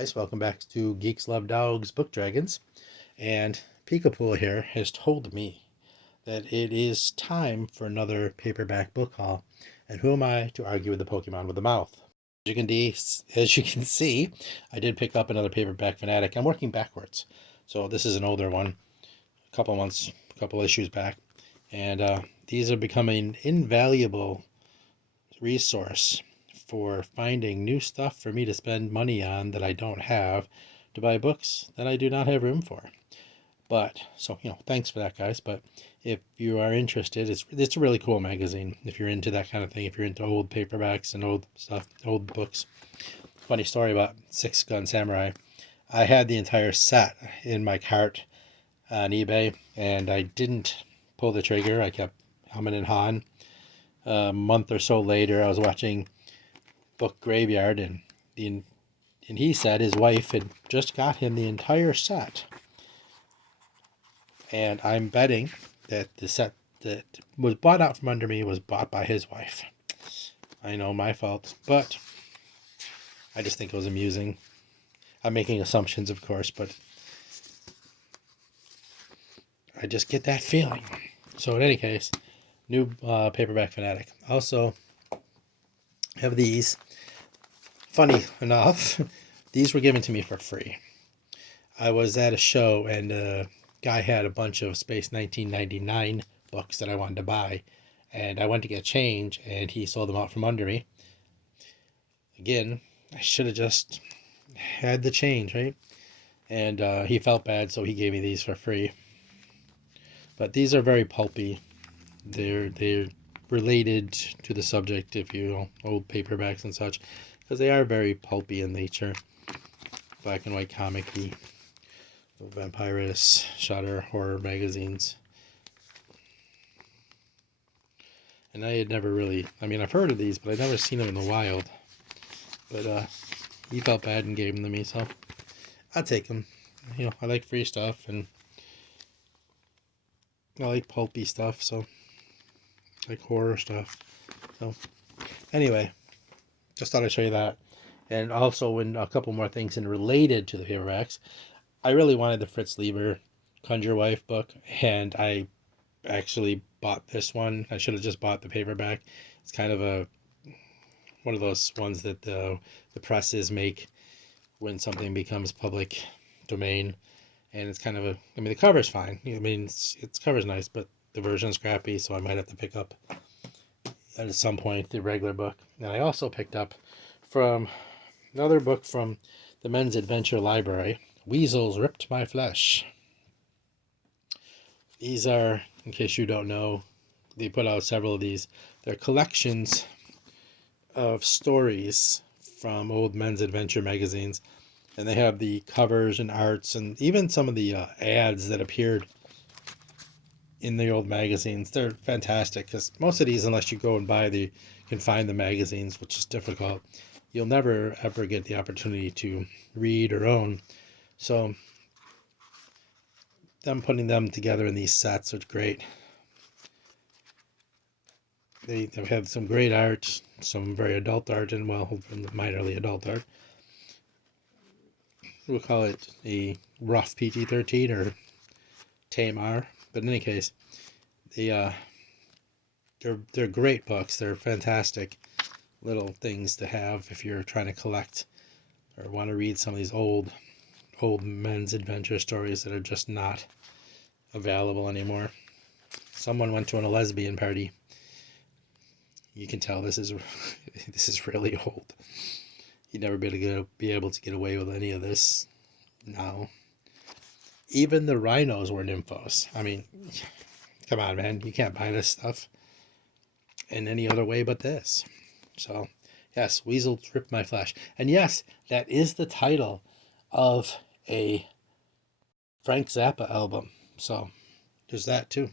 Guys, welcome back to Geeks Love Dogs Book Dragons. And Peekapool here has told me that it is time for another paperback book haul. And who am I to argue with the Pokemon with the mouth? As you can see, I did pick up another paperback fanatic. I'm working backwards. So this is an older one, a couple months, a couple issues back. And these are becoming invaluable resource for finding new stuff for me to spend money on that I don't have to buy books that I do not have room for. But so thanks for that, guys. But if you are interested, it's a really cool magazine. If you're into that kind of thing, if you're into old paperbacks and old stuff, old books. Funny story about Six Gun Samurai. I had the entire set in my cart on eBay, and I didn't pull the trigger. I kept humming and hawing. A month or so later, I was watching Book Graveyard, and he said his wife had just got him the entire set. And I'm betting that the set that was bought out from under me was bought by his wife. I know, my fault, but I just think it was amusing. I'm making assumptions, of course, but I just get that feeling. So in any case, new paperback fanatic. Also have these. Funny enough, these were given to me for free. I was at a show and a guy had a bunch of Space 1999 books that I wanted to buy, and I went to get change and he sold them out from under me. Again, I should have just had the change, right? And he felt bad, so he gave me these for free. But these are very pulpy. They're related to the subject, if you know, old paperbacks and such, because they are very pulpy in nature. Black and white comic-y. Vampirus, Shutter, horror magazines. And I had never really, I've heard of these, but I've never seen them in the wild. But he felt bad and gave them to me, so I'll take them. I like free stuff, and I like pulpy stuff, so I like horror stuff. So anyway, just thought I'd show you that. And also, when a couple more things and related to the paperbacks, I really wanted the Fritz Leiber Conjure Wife book, and I actually bought this one. I should have just bought the paperback. It's kind of one of those ones that the presses make when something becomes public domain, and it's kind of the cover's fine. Its cover's nice, but the version's crappy, so I might have to pick up at some point the regular book. And I also picked up from another book from the Men's Adventure Library, Weasels Ripped My Flesh. These are, in case you don't know, they put out several of these. They're collections of stories from old Men's Adventure magazines. And they have the covers and arts and even some of the ads that appeared in the old magazines. They're fantastic because most of these, unless you go and can find the magazines, which is difficult, you'll never ever get the opportunity to read or own. So them putting them together in these sets are great. They have some great art, some very adult art, and minorly adult art. We'll call it a rough PG-13 or tame R. But in any case, they're great books. They're fantastic little things to have if you're trying to collect or want to read some of these old men's adventure stories that are just not available anymore. Someone went to a lesbian party. You can tell this is really old. You'd never be able to get away with any of this now. Even the rhinos were nymphos. Come on, man. You can't buy this stuff in any other way but this. So, yes, Weasels Ripped My Flesh. And yes, that is the title of a Frank Zappa album. So, there's that too.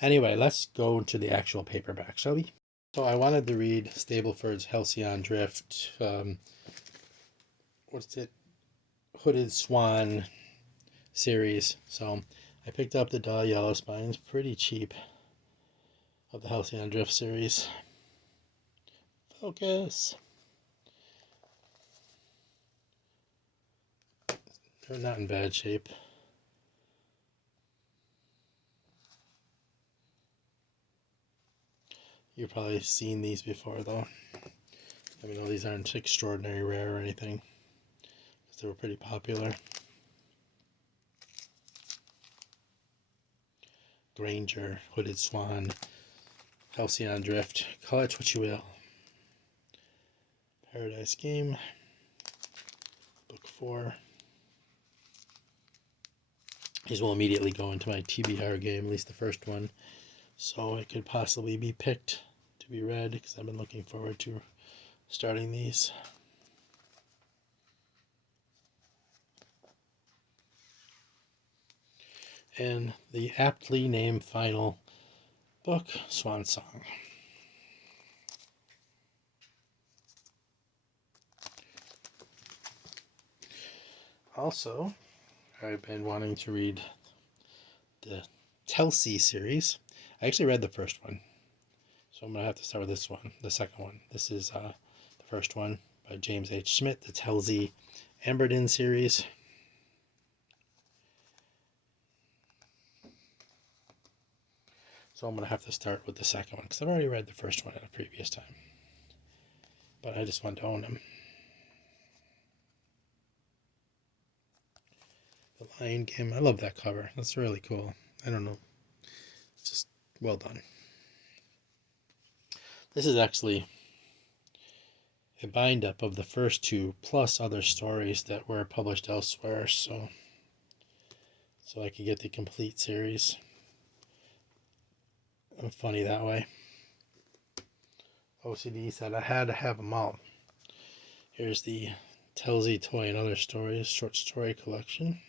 Anyway, let's go to the actual paperback, shall we? So I wanted to read Stableford's Halcyon Drift, Hooded Swan series. So I picked up the Yellow Spines, pretty cheap, of the Halcyon Drift series. Focus. They're not in bad shape. You've probably seen these before, though. I mean, these aren't extraordinary rare or anything, because they were pretty popular. Granger, Hooded Swan, Halcyon Drift, call it what you will. Paradise Game, Book 4. These will immediately go into my TBR game, at least the first one, so it could possibly be picked to be read, because I've been looking forward to starting these. And the aptly named final book, Swan Song. Also, I've been wanting to read the Telsey series. I actually read the first one, so I'm going to have to start with this one, the second one. This is the first one by James H. Schmidt, the Telsey Amberden series. So I'm going to have to start with the second one, because I've already read the first one at a previous time. But I just want to own them. The Lion Game, I love that cover. That's really cool. I don't know. It's just well done. This is actually a bind-up of the first two, plus other stories that were published elsewhere, so I could get the complete series. I'm funny that way. OCD said I had to have them all. Here's the Telsey Toy and Other Stories short story collection.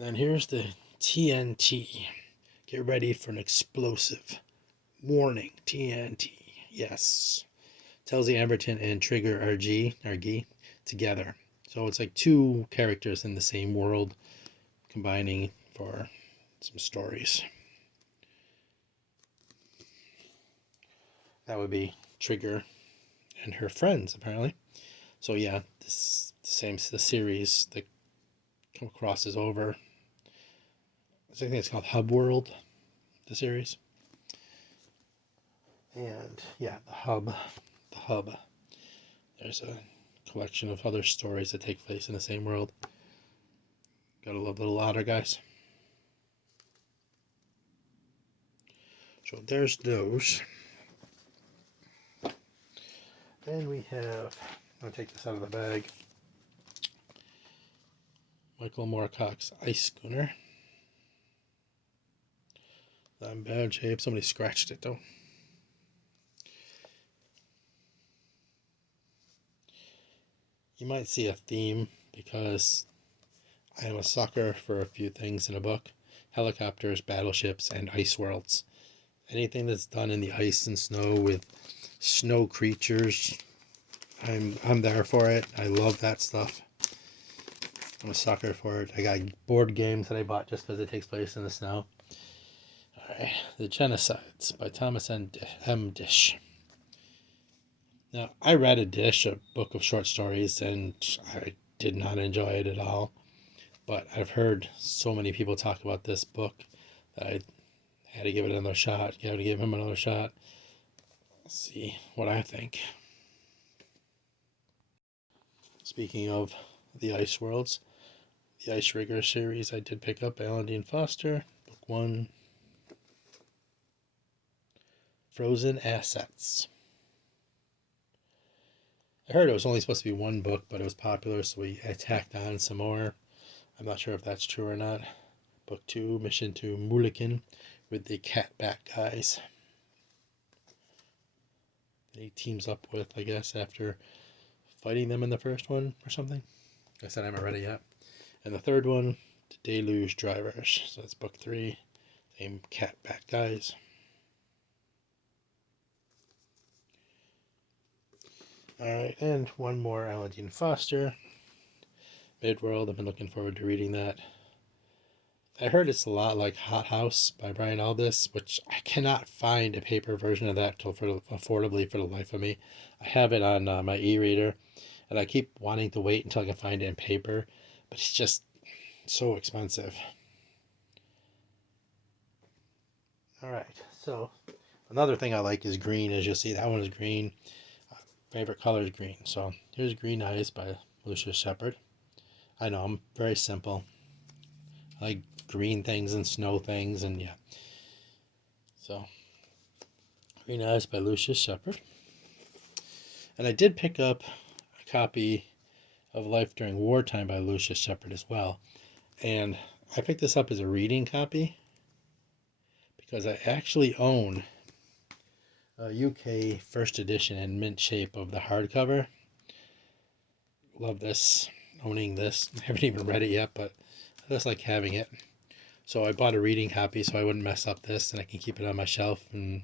Then here's the TNT. Get ready for an explosive. Warning, TNT. Yes. Telsey Amberton and Trigger RG together. So it's like two characters in the same world combining for some stories. That would be Trigger and her friends, apparently. So yeah, this the series that crosses over. I think it's called Hub World, the series. And yeah, the Hub. There's a collection of other stories that take place in the same world. Gotta love little otter guys. So there's those. Then we have, I'm going to take this out of the bag, Michael Moorcock's Ice Schooner. Not in bad shape. Somebody scratched it though. You might see a theme, because I am a sucker for a few things in a book: helicopters, battleships, and ice worlds. Anything that's done in the ice and snow with snow creatures, I'm there for it. I love that stuff. I'm a sucker for it. I got board games that I bought just because it takes place in the snow. Alright, The Genocides by Thomas M. Dish. Now, I read a book of short stories, and I did not enjoy it at all. But I've heard so many people talk about this book that I had to give it another shot. You have to give him another shot. Let's see what I think. Speaking of the Ice Worlds, the Ice Rigger series I did pick up, Alan Dean Foster, Book 1. Frozen Assets. I heard it was only supposed to be one book, but it was popular, so we tacked on some more. I'm not sure if that's true or not. Book 2, Mission to Mulliken, with the Catback guys. He teams up with, I guess, after fighting them in the first one or something. I said I haven't read it yet. And the third one, The Deluge Drivers. So that's Book 3, same Catback guys. Alright, and one more, Alan Dean Foster, Midworld. I've been looking forward to reading that. I heard it's a lot like Hot House by Brian Aldiss, which I cannot find a paper version of that affordably for the life of me. I have it on my e-reader, and I keep wanting to wait until I can find it in paper, but it's just so expensive. All right, so another thing I like is green. As you'll see, that one is green. Favorite color is green. So here's Green Eyes by Lucius Shepard. I know, I'm very simple. I like green things and snow things, and yeah. So, Green Eyes by Lucius Shepard. And I did pick up a copy of Life During Wartime by Lucius Shepard as well. And I picked this up as a reading copy because I actually own a UK first edition in mint shape of the hardcover. Love this, owning this. I haven't even read it yet, but I just like having it. So I bought a reading copy so I wouldn't mess up this, and I can keep it on my shelf and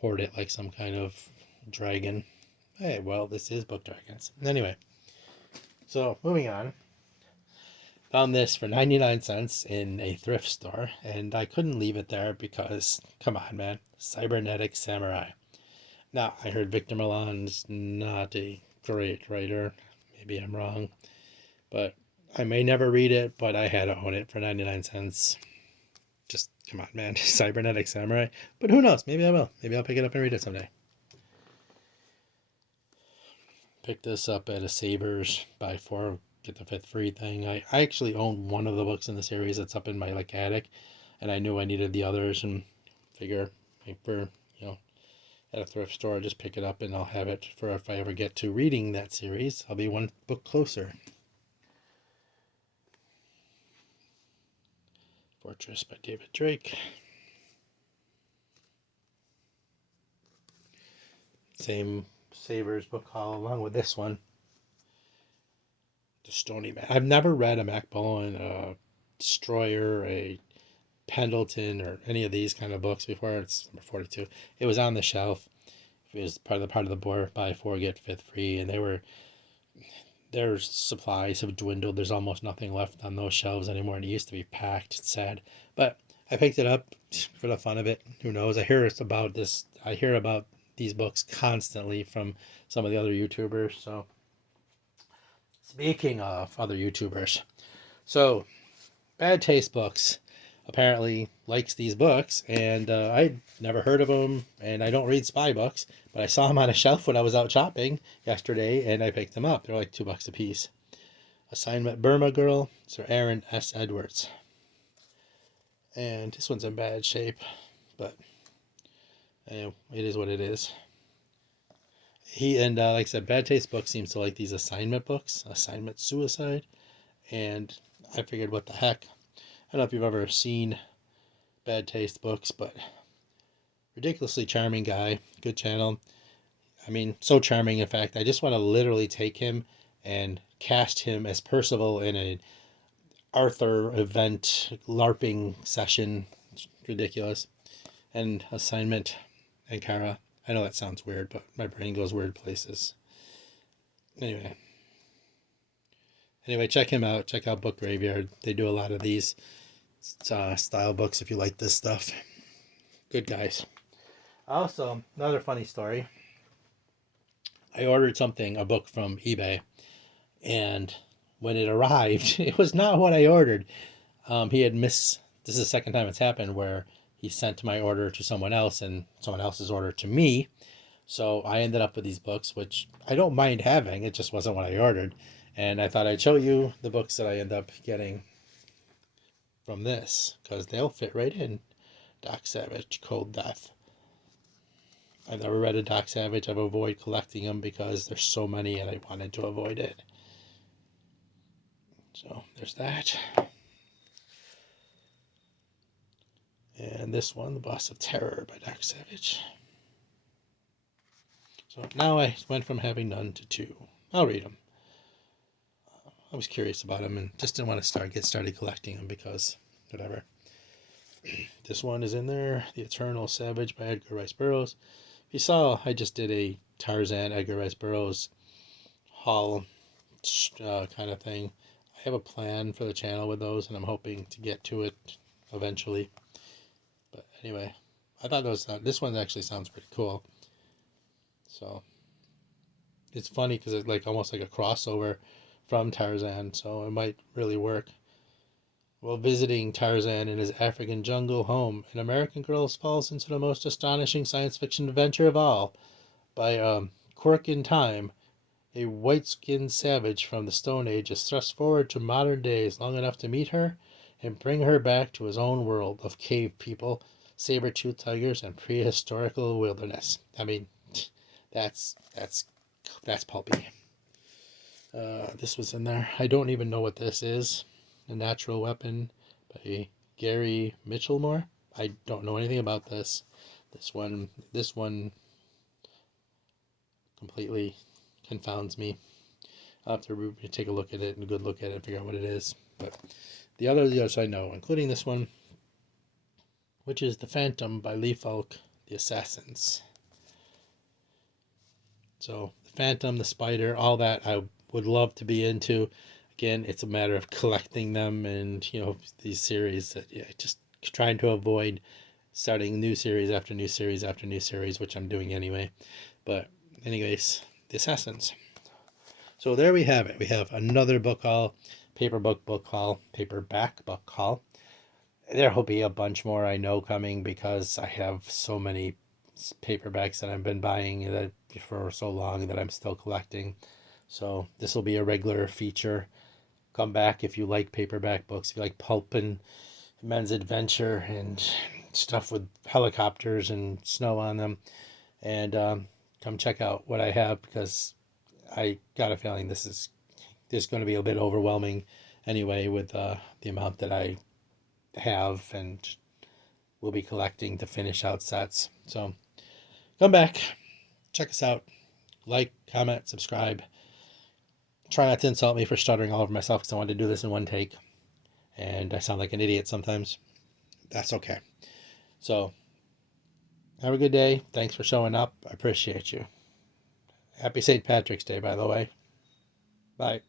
hoard it like some kind of dragon. Hey, well, this is Book Dragons. Anyway, so moving on. Found this for 99 cents in a thrift store, and I couldn't leave it there because, come on, man, Cybernetic Samurai. Now, I heard Victor Milan's not a great writer. Maybe I'm wrong, but I may never read it, but I had to own it for 99 cents. Just, come on, man, Cybernetic Samurai. But who knows? Maybe I will. Maybe I'll pick it up and read it someday. Pick this up at a Savers, buy 4, get the 5th free thing. I actually own one of the books in the series that's up in my attic, and I knew I needed the others, and figure for at a thrift store, I'll just pick it up and I'll have it for if I ever get to reading that series. I'll be one book closer. Fortress by David Drake. Same Savers book haul along with this one. The Stony Man. I've never read a Mac Bowen, a Destroyer, a Pendleton, or any of these kind of books before. It's number 42. It was on the shelf. It was part of the board, buy 4 get 5th free, and their supplies have dwindled. There's almost nothing left on those shelves anymore, and it used to be packed. It's sad, but I picked it up for the fun of it. Who knows? I hear about these books constantly from some of the other YouTubers. So, speaking of other YouTubers, so Bad Taste Books apparently likes these books, and I'd never heard of them, and I don't read spy books, but I saw them on a shelf when I was out shopping yesterday, and I picked them up. They're like $2 a piece. Assignment Burma Girl, Sir Aaron S. Edwards. And this one's in bad shape, but it is what it is. He and like I said, Bad Taste Books seems to like these assignment books, Assignment Suicide, and I figured, what the heck? I don't know if you've ever seen Bad Taste Books, but ridiculously charming guy, good channel. I mean, so charming, in fact, I just want to literally take him and cast him as Percival in an Arthur event LARPing session. It's ridiculous. And Assignment Ankara. I know that sounds weird, but my brain goes weird places. Anyway, check him out. Check out Book Graveyard. They do a lot of these style books if you like this stuff. Good guys. Also, another funny story. I ordered a book from eBay, and when it arrived, it was not what I ordered. This is the second time it's happened where he sent my order to someone else and someone else's order to me. So I ended up with these books, which I don't mind having. It just wasn't what I ordered. And I thought I'd show you the books that I end up getting from this, because they'll fit right in. Doc Savage, Cold Death. I've never read a Doc Savage. I've avoided collecting them because there's so many and I wanted to avoid it. So there's that. And this one, The Boss of Terror by Doc Savage. So now I went from having none to 2. I'll read them. I was curious about them and just didn't want to get started collecting them because whatever. This one is in there, The Eternal Savage by Edgar Rice Burroughs. If you saw, I just did a Tarzan Edgar Rice Burroughs haul kind of thing. I have a plan for the channel with those, and I'm hoping to get to it eventually. But anyway, I thought this one actually sounds pretty cool. So it's funny because it's like almost like a crossover from Tarzan, so it might really work. While visiting Tarzan in his African jungle home, an American girl falls into the most astonishing science fiction adventure of all. By a quirk in time, a white-skinned savage from the Stone Age is thrust forward to modern days long enough to meet her and bring her back to his own world of cave people, saber-toothed tigers, and prehistorical wilderness. I mean, that's pulpy. This was in there. I don't even know what this is. A Natural Weapon by Gary Mitchellmore. I don't know anything about this. This one completely confounds me. I'll have to take a look at it and a good look at it and figure out what it is. But the others I know, including this one, which is The Phantom by Lee Falk, The Assassins. So the Phantom, the Spider, all that I would love to be into. Again, it's a matter of collecting them and, these series that just trying to avoid starting new series after new series after new series, which I'm doing anyway. But anyways, The Assassins. So there we have it. We have another book haul, paperback book haul. There will be a bunch more I know coming because I have so many paperbacks that I've been buying that for so long that I'm still collecting. So this will be a regular feature. Come back if you like paperback books, if you like Pulp and Men's Adventure and stuff with helicopters and snow on them. And come check out what I have because I got a feeling this is going to be a bit overwhelming anyway with the amount that I have and will be collecting to finish out sets. So come back, check us out, like, comment, subscribe. Try not to insult me for stuttering all over myself because I wanted to do this in one take. And I sound like an idiot sometimes. That's okay. So, have a good day. Thanks for showing up. I appreciate you. Happy St. Patrick's Day, by the way. Bye.